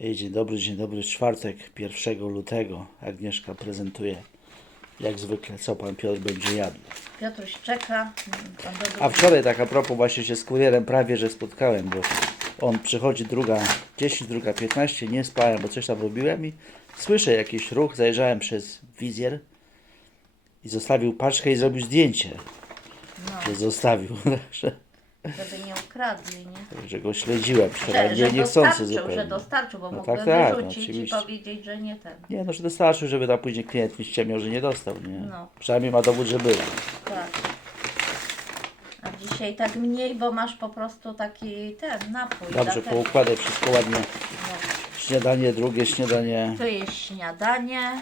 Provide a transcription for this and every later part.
Dzień dobry, dzień dobry. Czwartek, 1 lutego. Agnieszka prezentuje jak zwykle, co pan Piotr będzie jadł. Piotruś czeka. A wczoraj tak a propos właśnie się z kurierem prawie, że spotkałem, bo on przychodzi druga 10, druga 15, nie spałem, bo coś tam robiłem i słyszę jakiś ruch, zajrzałem przez wizjer i zostawił paczkę i zrobił zdjęcie, że zostawił, także, Żeby nie ukradli, nie? także go śledziłem Że, nie, że niechcący dostarczył, zupełnie. że dostarczył, bo No mógłby tak, tak, no wyrzucić i oczywiście. powiedzieć, że nie ten. Nie, no że dostarczył, żeby tam później klient nie ściemniał, że nie dostał, nie? No. Przynajmniej ma dowód, że był. Tak. A dzisiaj tak mniej, bo masz po prostu taki ten napój. Dobrze, dlatego- poukładaj wszystko ładnie. No. Śniadanie, drugie śniadanie. To jest śniadanie.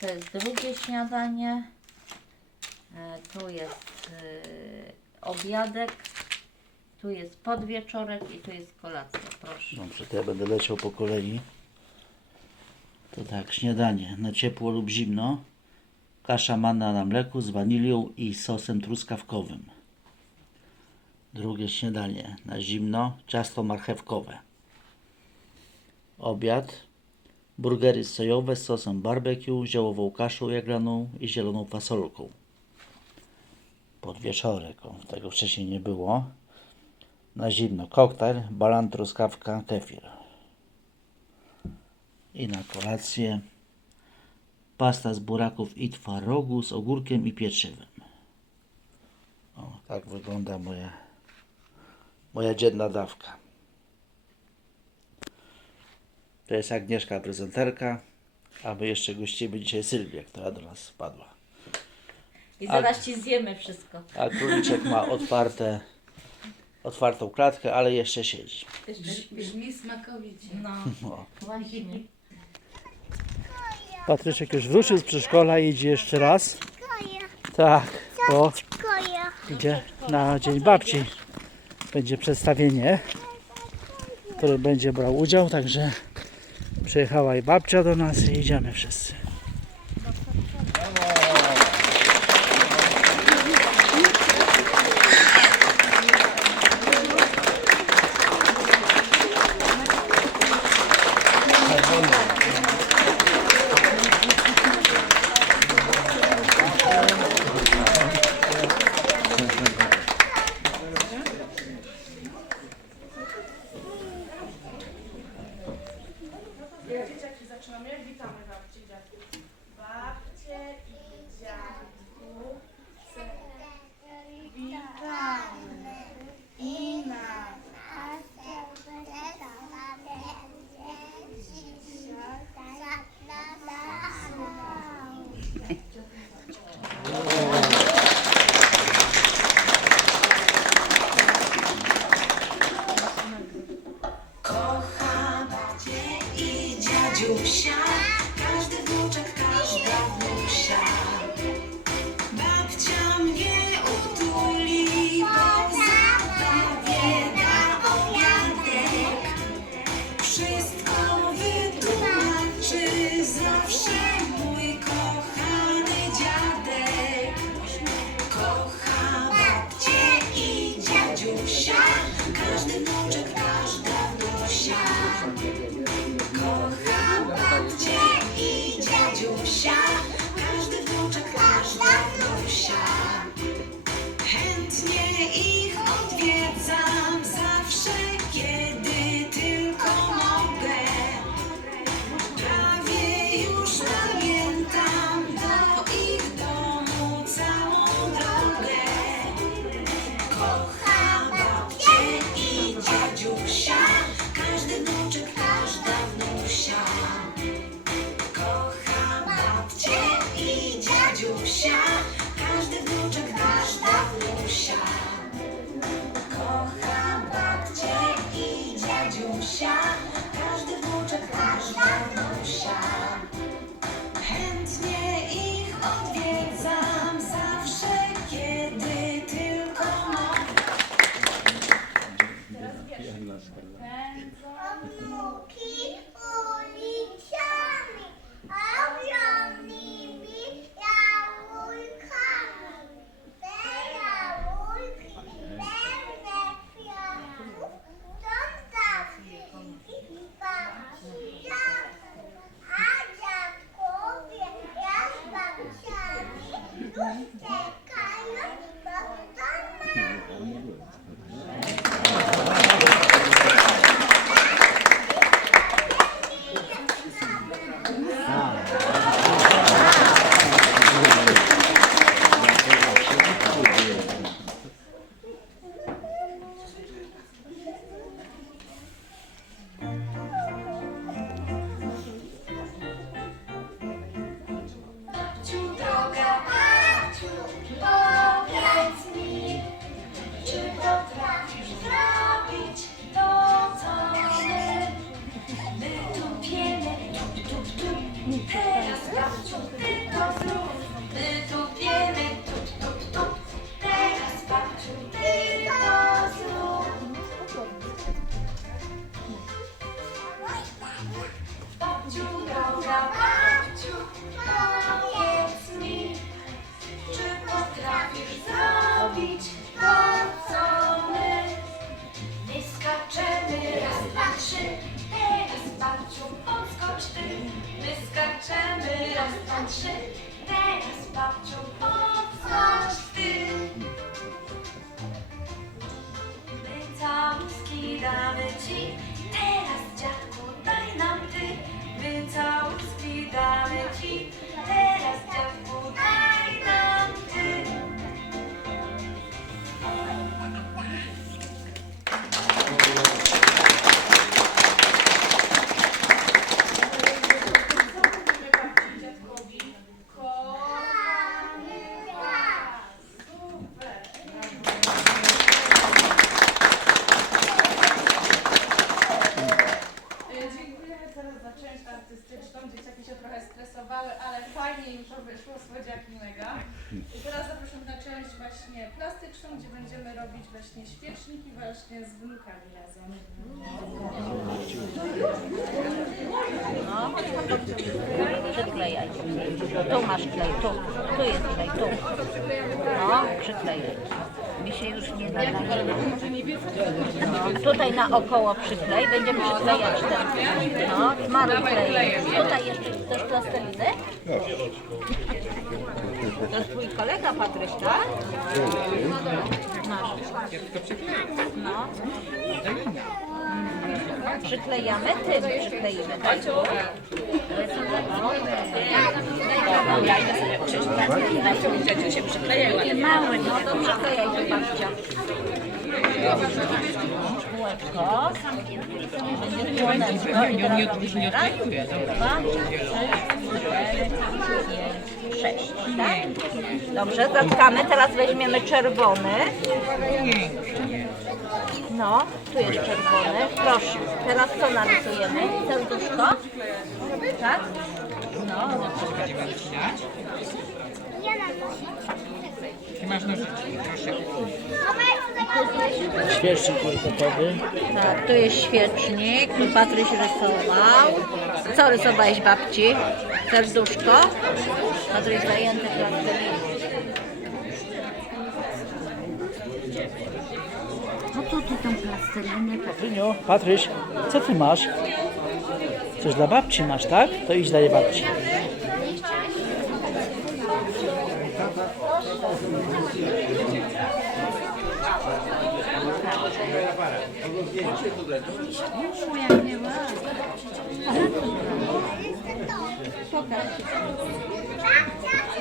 To jest drugie śniadanie. E, tu jest e, obiadek. Tu jest podwieczorek i tu jest kolacja, proszę. Dobrze, to ja będę leciał po kolei. To tak, śniadanie na ciepło lub zimno. Kasza manna na mleku z wanilią i sosem truskawkowym. Drugie śniadanie na zimno, ciasto marchewkowe. Obiad. Burgery sojowe z sosem barbecue, ziołową kaszą jaglaną i zieloną fasolką. Podwieczorek, tego wcześniej nie było. Na zimno koktajl, balan, truskawka, kefir. I na kolację pasta z buraków i twarogu z ogórkiem i pieczywem. O, tak wygląda moja, moja dzienna dawka. To jest Agnieszka prezenterka, a my jeszcze gościmy dzisiaj Sylwię, która do nas wpadła. I zaraz ci zjemy wszystko. A króliczek ma otwarte, otwartą klatkę, ale jeszcze siedzi. Brzmi smakowicie. No, O. właśnie. Patryczek już wrócił z przedszkola i idzie jeszcze raz. Tak, bo idzie na Dzień Babci. Będzie przedstawienie, w którym będzie brał udział, także przyjechała i babcia do nas i idziemy wszyscy. shine. Babciu, droga babciu, powiedz mi, czy potrafisz zrobić to, co my? My skaczemy raz, dwa, trzy, teraz babciu podskocz ty. My skaczemy raz, dwa, trzy, za część artystyczną. Dzieciaki się trochę stresowały, ale fajnie już wyszło, słodziaki mega. I teraz zapraszam na część właśnie plastyczną, gdzie będziemy robić właśnie świeczniki właśnie z wnukami razem. Przyklejaj. Tu masz klej, tu. Tu jest klej, tu. No, przyklejaj. Mi się już nie nadaje. No, tutaj naokoło przyklej, będziemy przyklejać ten. No, klej. Tutaj jeszcze też plasteliny? To jest twój kolega Patryś, tak? Masz. No. Przyklejamy, tym przykleimy, tak? Takie małe, no to przyklejaj babcia. Kółeczko. Słoneczko. Dwa, trzy, sześć? Dobrze, zatkamy. Teraz weźmiemy czerwony. No, tu jest czerwony. Proszę. Teraz co narysujemy? Serduszko? Tak? No, Świecznik już gotowy. tak, tu jest świecznik, tu Patryś rysował. Co rysowałeś babci? Serduszko? Patryś zajęty. No to tu tą plastelinę Patryniu, Patryś, co ty masz? Coś dla babci masz, tak? To idź daj babci.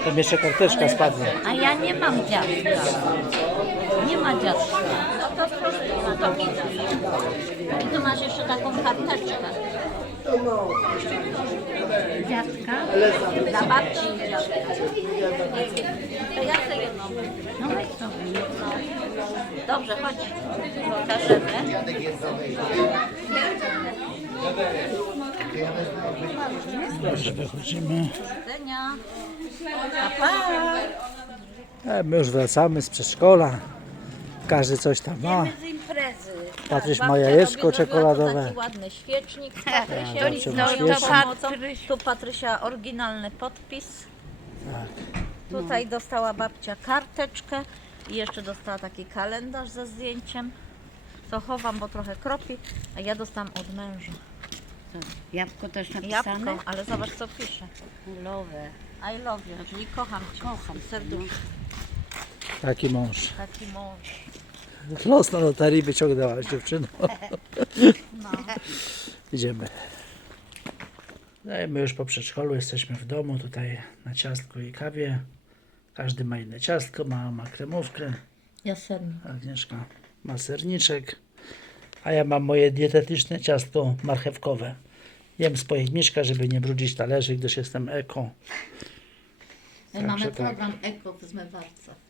Tam jeszcze karteczka spadnie. A ja nie mam dziadka. Nie ma dziadka. No to proszę, no to widzę. I tu masz jeszcze taką karteczkę. Dziadka? Dla babci i dziadka. To ja chcę jedną. No weź sobie. Dobrze, chodź. Pokażemy. Dobrze, wychodzimy. Pa, pa. E, My już wracamy z przedszkola. Każdy coś tam ma. z imprezy. Patryś ma jajeczko czekoladowe. Taki ładny świecznik z ma moją świecznik. pomocą. Tu Patrysia oryginalny podpis. Tutaj dostała babcia karteczkę i jeszcze dostała taki kalendarz ze zdjęciem. Co chowam, bo trochę kropi, a ja dostałam od męża. Jabłko też napisane? Jabłko, ale zobacz co pisze. Lowe. I love you, czyli kocham cię. Kocham. Serduszko. Taki mąż. Taki mąż. Los na loterii wyciągnęłaś dziewczyno. No. Idziemy. No i my już po przedszkolu jesteśmy w domu, tutaj na ciastku i kawie. Każdy ma inne ciastko, ma, ma kremówkę, Ja sernik. Agnieszka ma serniczek, a ja mam moje dietetyczne ciastko marchewkowe. Jem z pojemniczka, żeby nie brudzić talerzy, gdyż jestem eko. Mamy Także tak. program Eko w zmywarce.